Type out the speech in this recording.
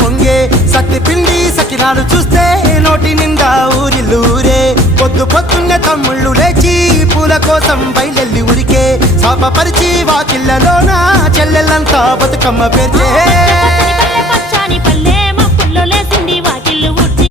పొంగే సత్తి పిండి సకినాలు చూస్తే నోటి నిండా ఊరిల్లూరే పొద్దు పొద్దున్నే తమ్ముళ్ళు లేచి పూల కోసం బయలెల్లి ఉరికే శాపపరిచి వాకిళ్ళలోన చెల్లెళ్ళంతా బతుకమ్మ పేర్చే